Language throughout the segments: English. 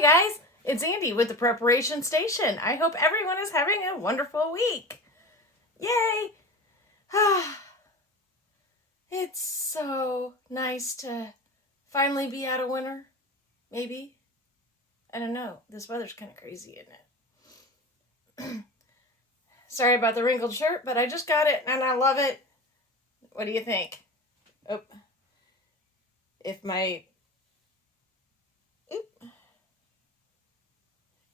Hi guys, it's Andy with the Preparation Station. I hope everyone is having a wonderful week. Yay! It's so nice to finally be out of winter. Maybe. I don't know. This weather's kind of crazy, isn't it? Sorry about the wrinkled shirt, but I just got it and I love it. What do you think? Oh.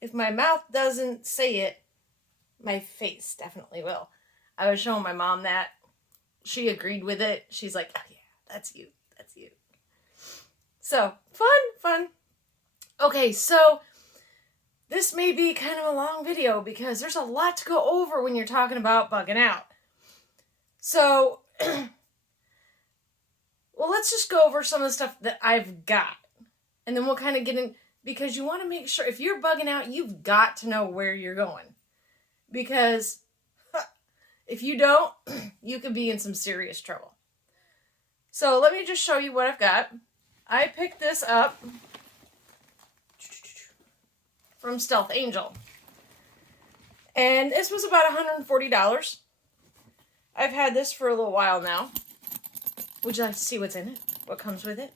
If my mouth doesn't say it, my face definitely will. I was showing my mom that. She agreed with it. She's like, oh yeah, that's you. That's you. So, fun. Okay, so this may be kind of a long video because there's a lot to go over when you're talking about bugging out. So, well, let's just go over some of the stuff that I've got. And then we'll kind of get in, because you want to make sure, if you're bugging out, you've got to know where you're going. Because if you don't, you could be in some serious trouble. So let me just show you what I've got. I picked this up from Stealth Angel. And this was about $140. I've had this for a little while now. Would you like to see what's in it? What comes with it?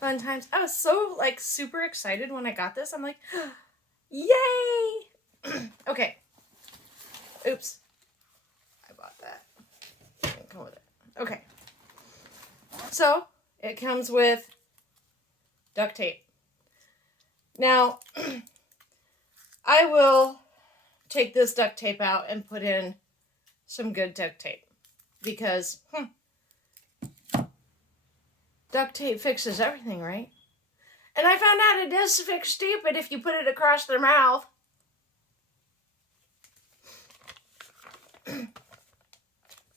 Fun times. I was so, super excited when I got this. I'm like, yay! Okay. Oops. I bought that. Didn't come with it. Okay. So, it comes with duct tape. Now, I will take this duct tape out and put in some good duct tape. Because, duct tape fixes everything, right? And I found out it does fix stupid if you put it across their mouth.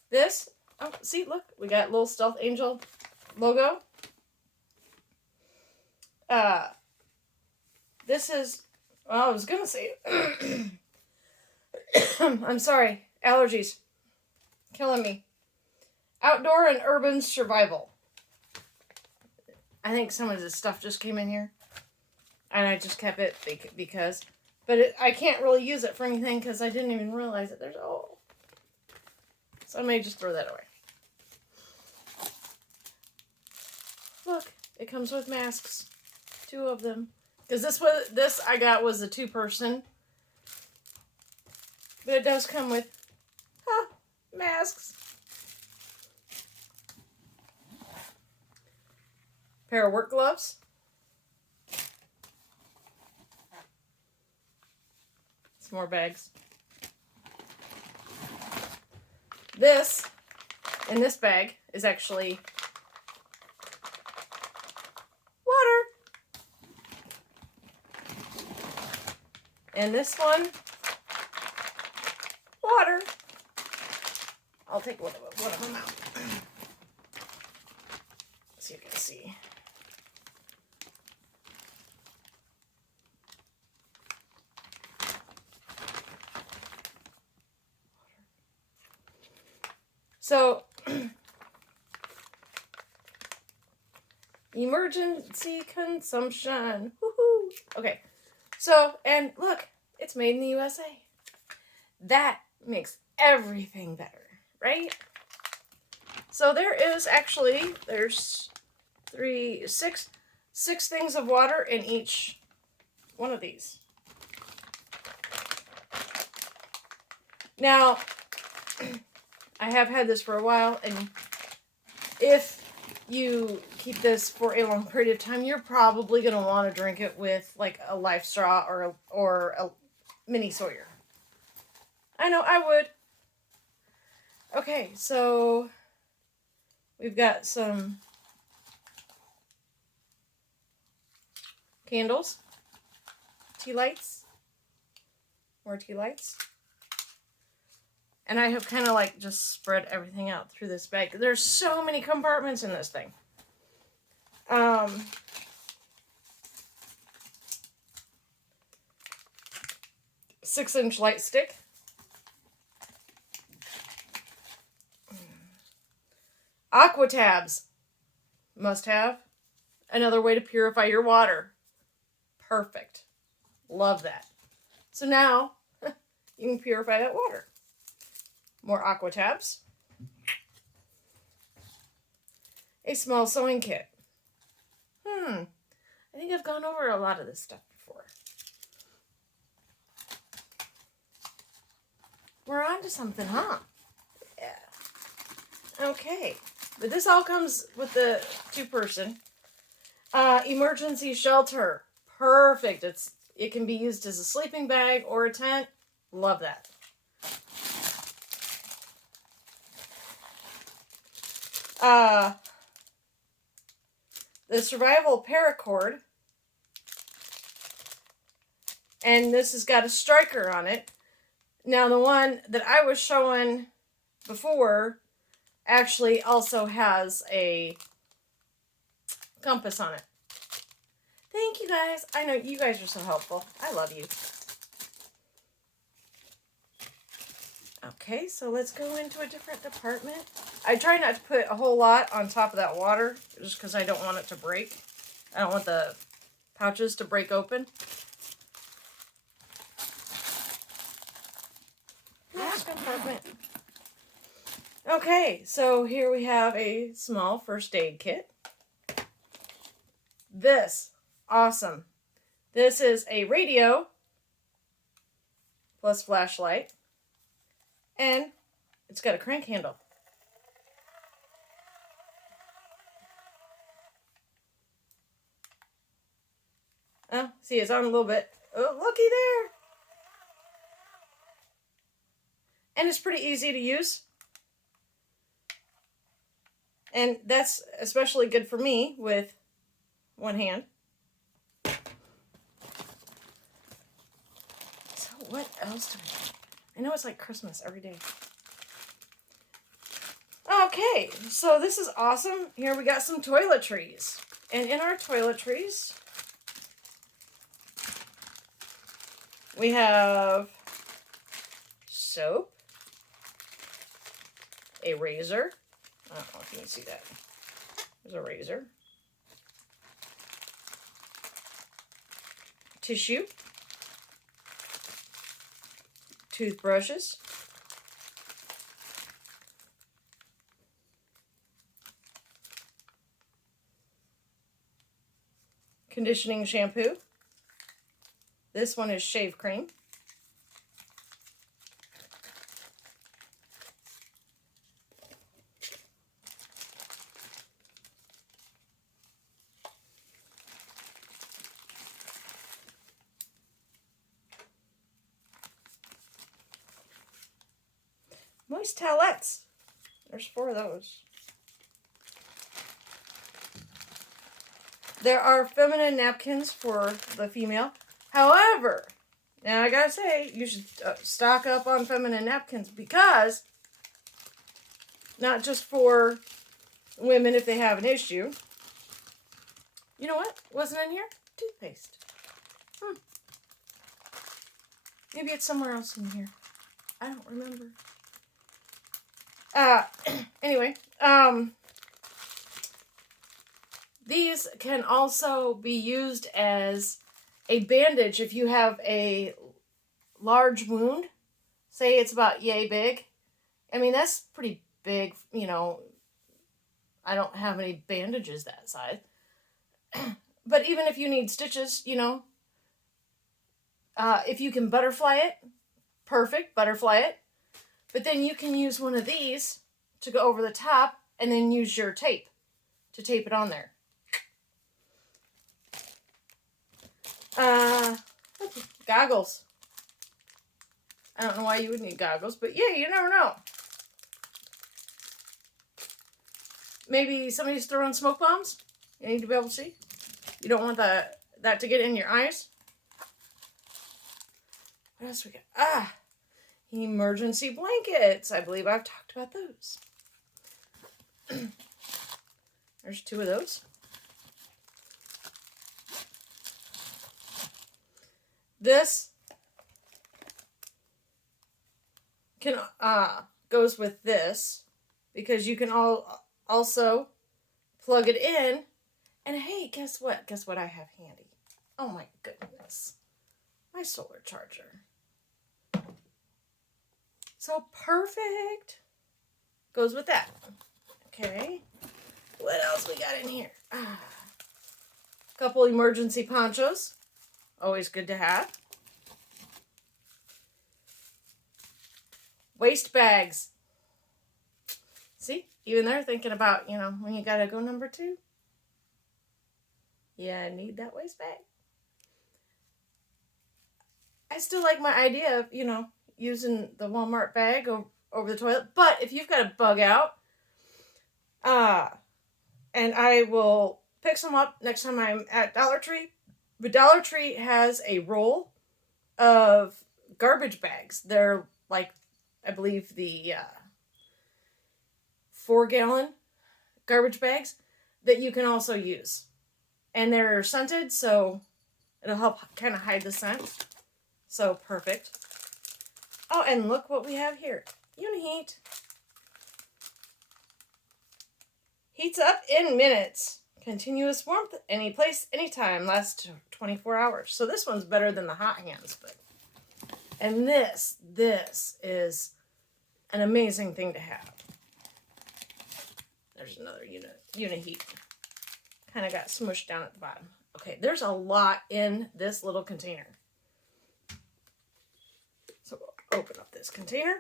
This, oh, see, look, we got little Stealth Angel logo. This is, well, I was going to say, I'm sorry, allergies, killing me. Outdoor and Urban Survival. I think some of this stuff just came in here. And I just kept it because. But I can't really use it for anything because I didn't even realize that there's a hole. So I may just throw that away. Look, it comes with masks. 2 of them. Because this I got was a 2-person. But it does come with masks. Pair of work gloves. Some more bags. This, in this bag, is actually water. And this one, water. I'll take one of them out. So you can see. So, emergency consumption. Woohoo! Okay, so, and look, it's made in the USA. That makes everything better, right? So there is actually, there's 6 things of water in each one of these. Now, I have had this for a while, and if you keep this for a long period of time, you're probably going to want to drink it with like a Life Straw or a mini Sawyer. I know, I would. Okay, so we've got some candles, tea lights, more tea lights. And I have kind of just spread everything out through this bag. There's so many compartments in this thing. 6-inch light stick. Aqua tabs. Must have. Another way to purify your water. Perfect. Love that. So now you can purify that water. More aqua tabs. A small sewing kit. I think I've gone over a lot of this stuff before. We're on to something, huh? Yeah. Okay. But this all comes with the 2-person. Emergency shelter. Perfect. It can be used as a sleeping bag or a tent. Love that. The survival paracord. And this has got a striker on it. Now the one that I was showing before actually also has a compass on it. Thank you guys. I know you guys are so helpful. I love you. Okay, so let's go into a different department. I try not to put a whole lot on top of that water, just because I don't want it to break. I don't want the pouches to break open. Next compartment. Okay, so here we have a small first aid kit. This, awesome. This is a radio plus flashlight. And it's got a crank handle. Oh, see, it's on a little bit. Oh, looky there. And it's pretty easy to use. And that's especially good for me with one hand. So what else do we have? I know it's like Christmas every day. Okay, so this is awesome. Here we got some toiletries. And in our toiletries, we have soap, a razor. I don't know if you can see that. There's a razor. Tissue. Toothbrushes. Conditioning shampoo. This one is shave cream. Moist towelettes. There's 4 of those. There are feminine napkins for the female. However, now I gotta say, you should stock up on feminine napkins because not just for women if they have an issue. You know what? Wasn't in here? Toothpaste. Maybe it's somewhere else in here. I don't remember. Anyway, these can also be used as a bandage if you have a large wound. Say it's about yay big. I mean, that's pretty big, you know. I don't have any bandages that size. But even if you need stitches, you know, if you can butterfly it, perfect, butterfly it. But then you can use one of these to go over the top and then use your tape to tape it on there. Goggles. I don't know why you would need goggles, but yeah, you never know. Maybe somebody's throwing smoke bombs. You need to be able to see. You don't want that to get in your eyes. What else we got? Emergency blankets. I believe I've talked about those. There's 2 of those. This can goes with this because you can also plug it in And hey, guess what? Guess what I have handy? Oh my goodness. My solar charger. So perfect. Goes with that. Okay. What else we got in here? Couple emergency ponchos. Always good to have. Waste bags. See? Even they're thinking about, when you gotta go number 2. Yeah, I need that waste bag. I still like my idea of, using the Walmart bag over the toilet. But if you've got a bug out, and I will pick some up next time I'm at Dollar Tree. But Dollar Tree has a roll of garbage bags. They're like, I believe the 4-gallon garbage bags that you can also use. And they're scented, so it'll help kind of hide the scent. So perfect. Oh, and look what we have here. Uniheat. Heats up in minutes. Continuous warmth, any place, anytime, lasts 24 hours. So this one's better than the hot hands. And this is an amazing thing to have. There's another Uniheat. Kind of got smushed down at the bottom. Okay, there's a lot in this little container. So we'll open up this container.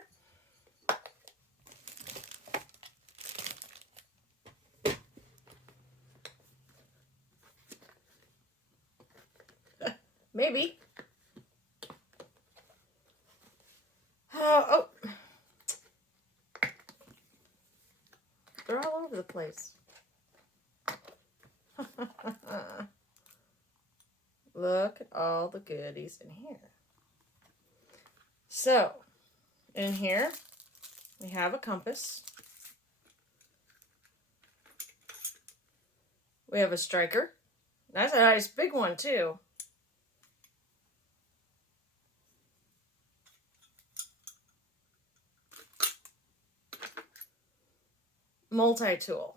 Maybe. Oh. They're all over the place. Look at all the goodies in here. So, in here, we have a compass. We have a striker. That's a nice big one, too. Multi-tool.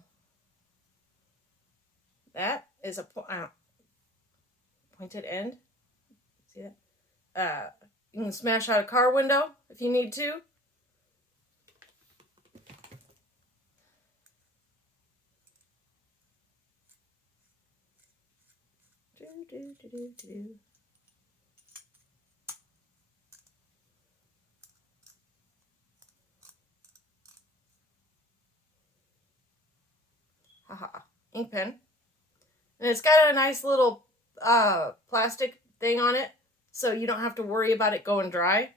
That is a pointed end. See that? You can smash out a car window if you need to. Haha. Ink pen. And it's got a nice little plastic thing on it, so you don't have to worry about it going dry.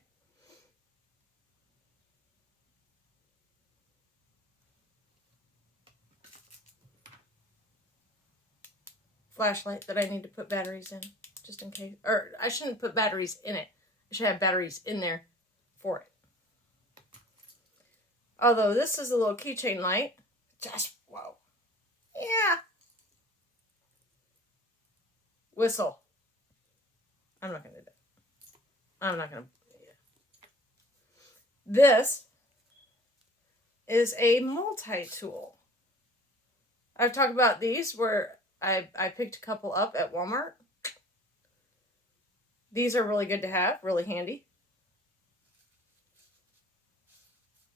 Flashlight that I need to put batteries in, just in case. Or I shouldn't put batteries in it. I should have batteries in there for it. Although this is a little keychain light. Just, whoa. Yeah. Whistle. I'm not going to do that. I'm not going to. Yeah. This is a multi-tool. I've talked about these where I picked a couple up at Walmart. These are really good to have, really handy.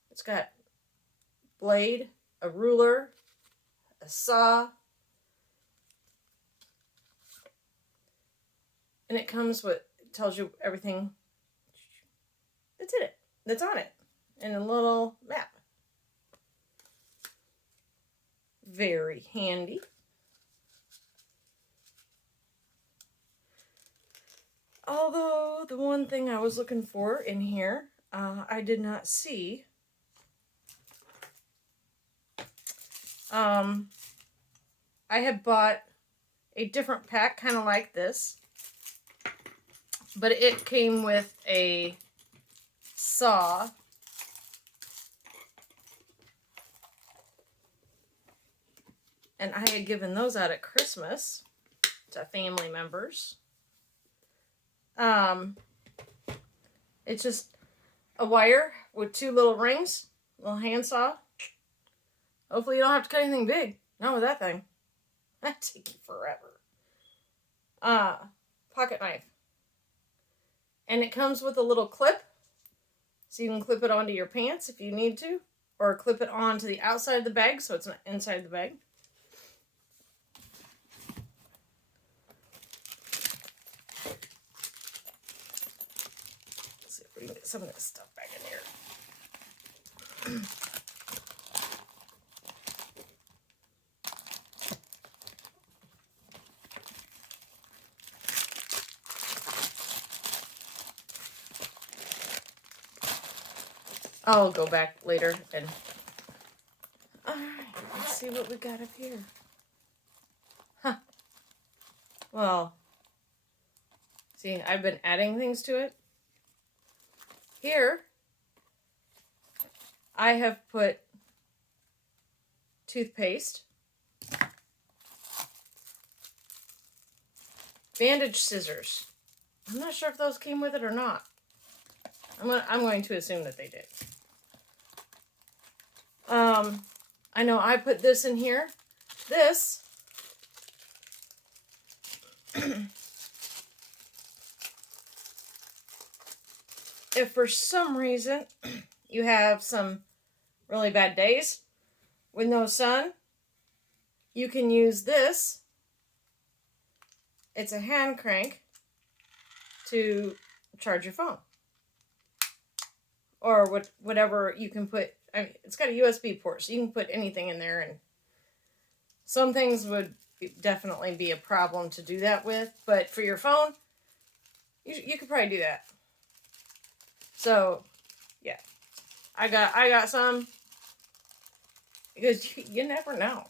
It's got blade, a ruler, a saw, and it comes with, it tells you everything that's in it, that's on it, and a little map. Very handy. Although the one thing I was looking for in here, I did not see. I had bought a different pack, kind of like this, but it came with a saw. And I had given those out at Christmas to family members. It's just a wire with 2 little rings, little handsaw. Hopefully you don't have to cut anything big. Not with that thing. That take you forever. Pocket knife. And it comes with a little clip. So you can clip it onto your pants if you need to. Or clip it onto the outside of the bag so it's not inside the bag. Let's see if we can get some of this stuff back in here. I'll go back later and... Alright, let's see what we got up here. Huh. Well, see, I've been adding things to it. Here, I have put toothpaste, bandage scissors. I'm not sure if those came with it or not. I'm going to assume that they did. I know I put this in here. This if for some reason you have some really bad days with no sun, you can use this. It's a hand crank to charge your phone. Or whatever you can put. I mean, it's got a USB port, so you can put anything in there. And some things would definitely be a problem to do that with. But for your phone, you could probably do that. So, yeah. I got some. Because you never know.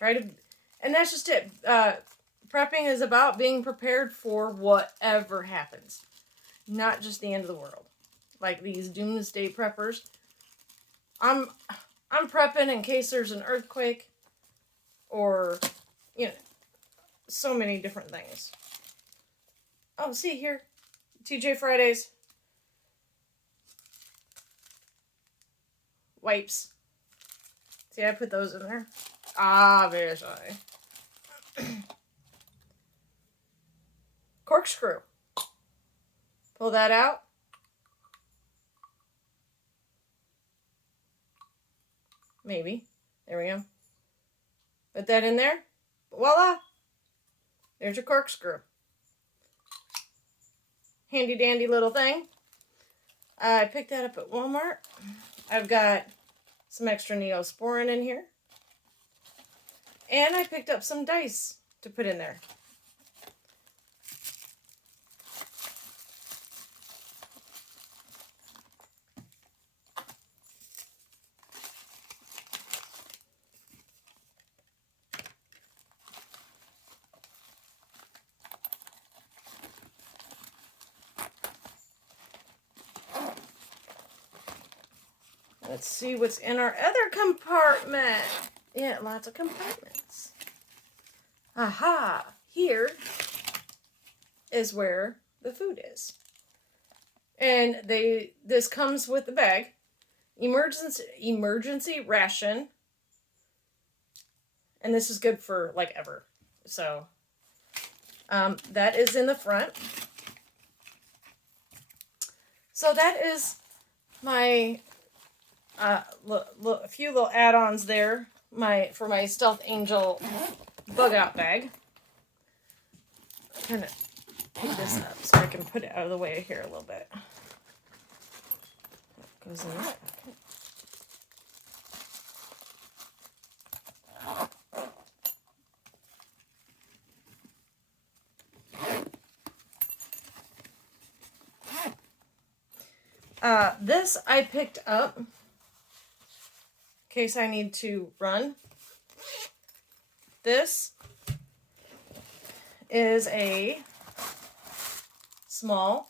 And that's just it. Prepping is about being prepared for whatever happens. Not just the end of the world. Like these doomsday preppers. I'm prepping in case there's an earthquake. Or, so many different things. Oh, see here. TJ Fridays. Wipes. See, I put those in there. Ah, very shy. Corkscrew. Pull that out. Maybe. There we go. Put that in there. Voila! There's your corkscrew. Handy dandy little thing. I picked that up at Walmart. I've got some extra Neosporin in here. And I picked up some dice to put in there. Let's see what's in our other compartment. Yeah, lots of compartments. Aha! Here is where the food is. And this comes with the bag. Emergency ration. And this is good for like ever. So that is in the front. So that is my a few little add-ons there. For my Stealth Angel bug out bag. I'm gonna pick this up so I can put it out of the way here a little bit. That goes in there. This I picked up in case I need to run. This is a small,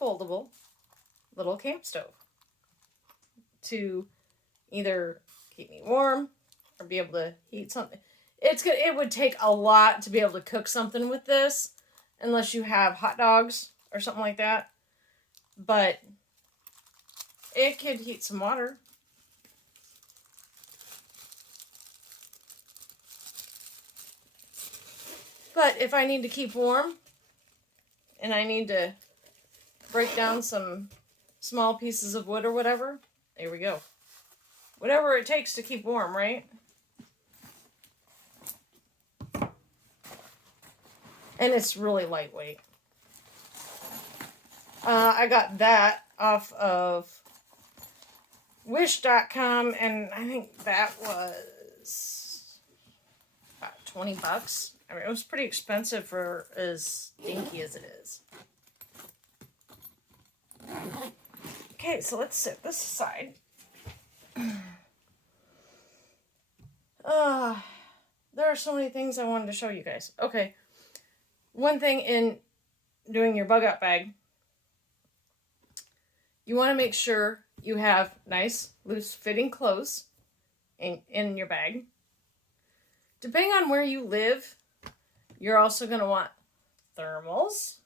foldable little camp stove to either keep me warm or be able to heat something. It's good. It would take a lot to be able to cook something with this unless you have hot dogs or something like that. But it could heat some water. But if I need to keep warm and I need to break down some small pieces of wood or whatever, there we go. Whatever it takes to keep warm, right? And it's really lightweight. I got that off of Wish.com, and I think that was about $20. I mean, it was pretty expensive for as dinky as it is. Okay, so let's set this aside. There are so many things I wanted to show you guys. Okay, one thing in doing your bug out bag, you want to make sure you have nice, loose fitting clothes in your bag. Depending on where you live, you're also going to want thermals.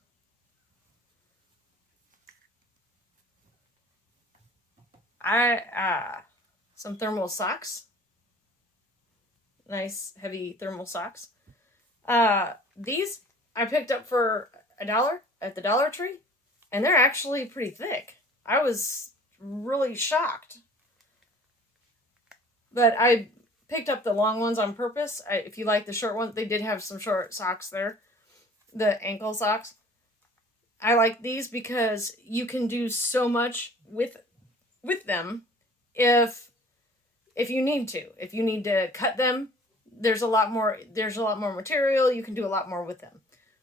Some thermal socks. Nice, heavy thermal socks. These I picked up for $1 at the Dollar Tree, and they're actually pretty thick. I was really shocked. But I picked up the long ones on purpose. If you like the short ones, they did have some short socks there. The ankle socks. I like these because you can do so much with them if you need to. If you need to cut them, there's a lot more material. You can do a lot more with them.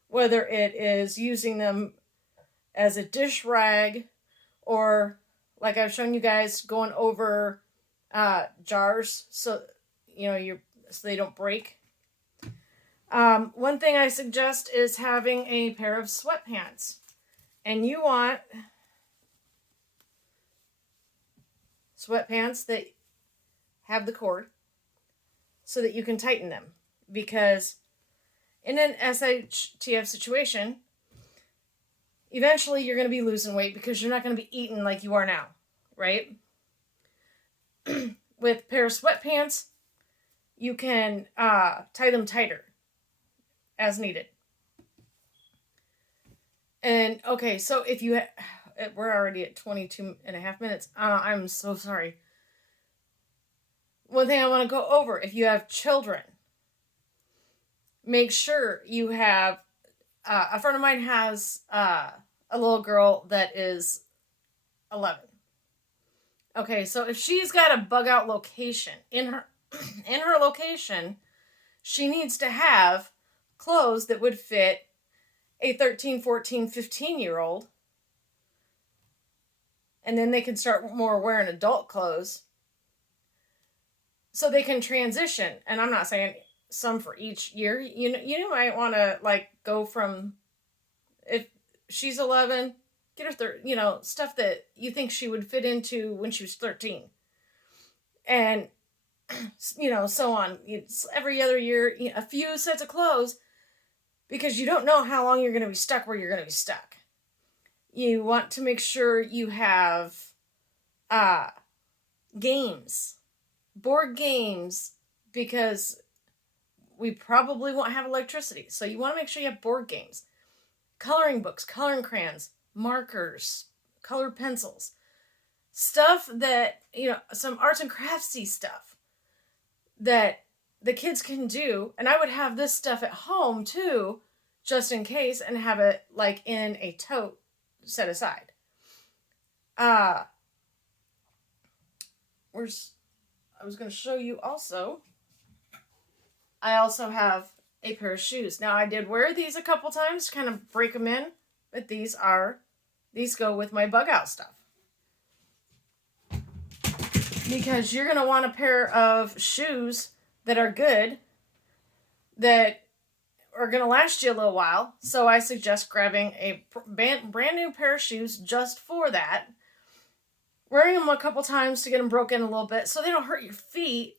Whether it is using them as a dish rag, or like I've shown you guys, going over jars so so they don't break. One thing I suggest is having a pair of sweatpants, and you want sweatpants that have the cord so that you can tighten them, because in an SHTF situation, eventually you're going to be losing weight because you're not going to be eating like you are now, right? With a pair of sweatpants, you can tie them tighter as needed. And okay, so if you we're already at 22 and a half minutes. I'm so sorry. One thing I want to go over, if you have children, make sure you have, a friend of mine has a little girl that is 11. Okay, so if she's got a bug out location in her location, she needs to have clothes that would fit a 13, 14, 15-year-old. And then they can start more wearing adult clothes, so they can transition. And I'm not saying some for each year. You might want to go from, if she's 11, get her stuff that you think she would fit into when she was 13, and so on. It's every other year, a few sets of clothes, because you don't know how long you're going to be stuck where you're going to be stuck. You want to make sure you have games, board games, because we probably won't have electricity. So you want to make sure you have board games, coloring books, coloring crayons, markers, colored pencils, stuff that, some arts and craftsy stuff that the kids can do. And I would have this stuff at home too, just in case, and have it in a tote set aside. I was going to show you also, I also have a pair of shoes. Now, I did wear these a couple times to kind of break them in, but these go with my bug out stuff. Because you're going to want a pair of shoes that are good, that are going to last you a little while. So I suggest grabbing a brand new pair of shoes just for that. Wearing them a couple times to get them broken a little bit so they don't hurt your feet.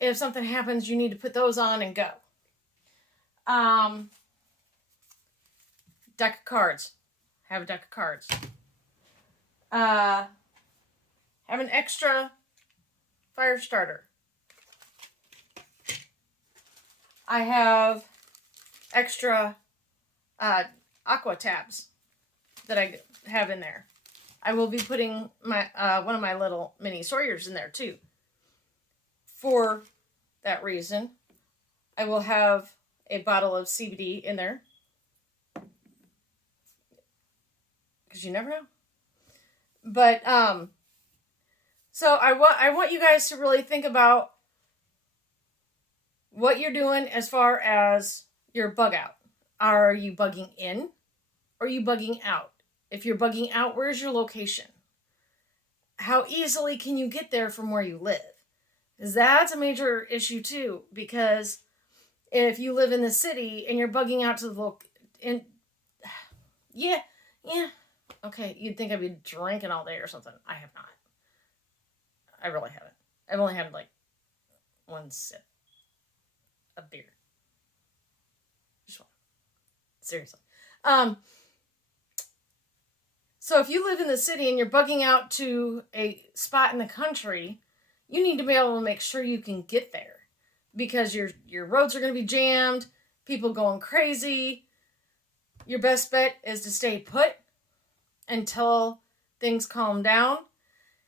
If something happens, you need to put those on and go. Deck of cards. Have a deck of cards. Have an extra fire starter. I have extra aqua tabs that I have in there. I will be putting my one of my little mini Sawyers in there too. For that reason, I will have a bottle of CBD in there. Because you never know. But so I want you guys to really think about what you're doing as far as your bug out. Are you bugging in or are you bugging out? If you're bugging out, where's your location? How easily can you get there from where you live? Because that's a major issue too. Because if you live in the city and you're bugging out to the yeah, okay, you'd think I'd be drinking all day or something. I have not. I really haven't. I've only had like one sip of beer. Just one. Seriously. So if you live in the city and you're bugging out to a spot in the country, you need to be able to make sure you can get there. Because your roads are going to be jammed, people going crazy. Your best bet is to stay put until things calm down.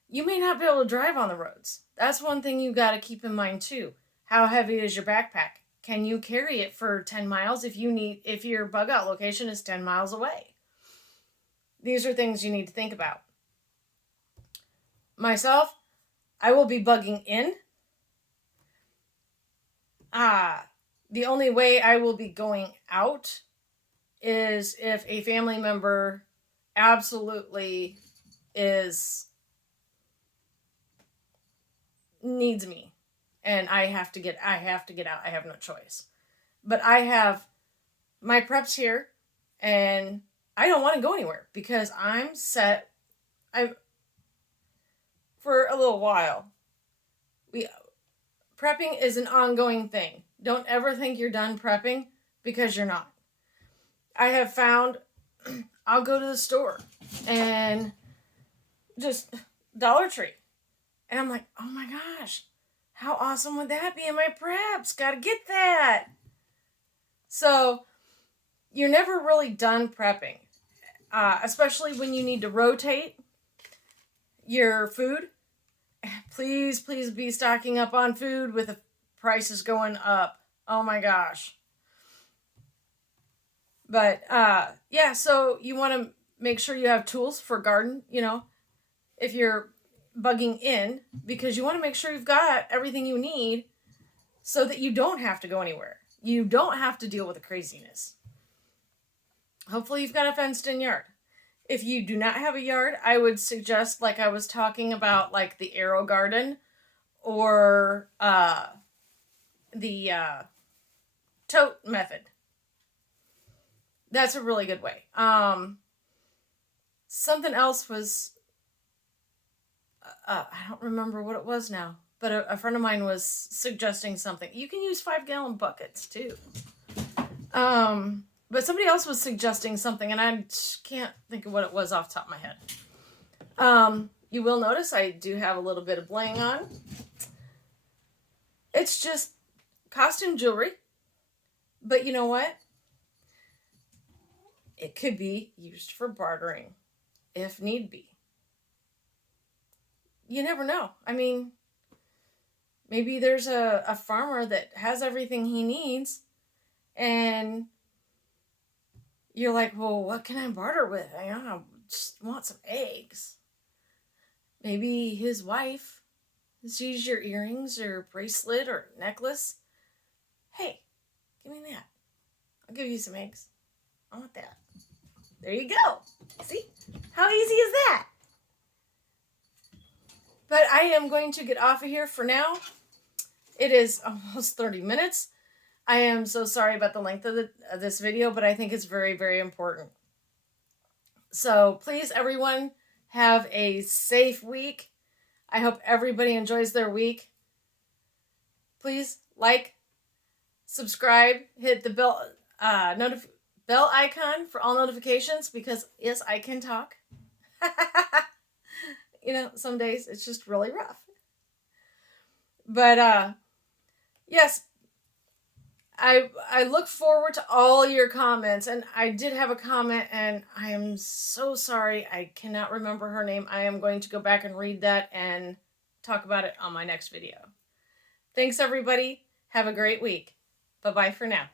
You may not be able to drive on the roads. That's one thing you got to keep in mind too. How heavy is your backpack? Can you carry it for 10 miles if your bug out location is 10 miles away? These are things you need to think about. Myself, I will be bugging in. The only way I will be going out is if a family member absolutely needs me and I have to get out. I have no choice. But I have my preps here and I don't want to go anywhere because I'm set. For a little while. Prepping is an ongoing thing. Don't ever think you're done prepping because you're not. I have found I'll go to the store and just Dollar Tree. And I'm like, oh my gosh, how awesome would that be in my preps? Gotta get that. So you're never really done prepping. Especially when you need to rotate your food. Please be stocking up on food with the prices going up. Oh my gosh. But, yeah, so you want to make sure you have tools for garden, if you're bugging in, because you want to make sure you've got everything you need so that you don't have to go anywhere. You don't have to deal with the craziness. Hopefully you've got a fenced-in yard. If you do not have a yard, I would suggest, like I was talking about, like the Arrow Garden or the tote method. That's a really good way. Something else was, I don't remember what it was now, but a friend of mine was suggesting something. You can use 5-gallon buckets too. But somebody else was suggesting something, and I just can't think of what it was off the top of my head. You will notice I do have a little bit of bling on. It's just costume jewelry. But you know what? It could be used for bartering, if need be. You never know. I mean, maybe there's a farmer that has everything he needs, and you're like, well, what can I barter with? I just want some eggs. Maybe his wife sees your earrings or bracelet or necklace. Hey, give me that. I'll give you some eggs. I want that. There you go. See? How easy is that? But I am going to get off of here for now. It is almost 30 minutes. I am so sorry about the length of this video, but I think it's very, very important. So please, everyone, have a safe week. I hope everybody enjoys their week. Please like, subscribe, hit the bell icon for all notifications because, yes, I can talk. Some days it's just really rough. But, yes, I look forward to all your comments, and I did have a comment, and I am so sorry I cannot remember her name. I am going to go back and read that and talk about it on my next video. Thanks, everybody. Have a great week. Bye-bye for now.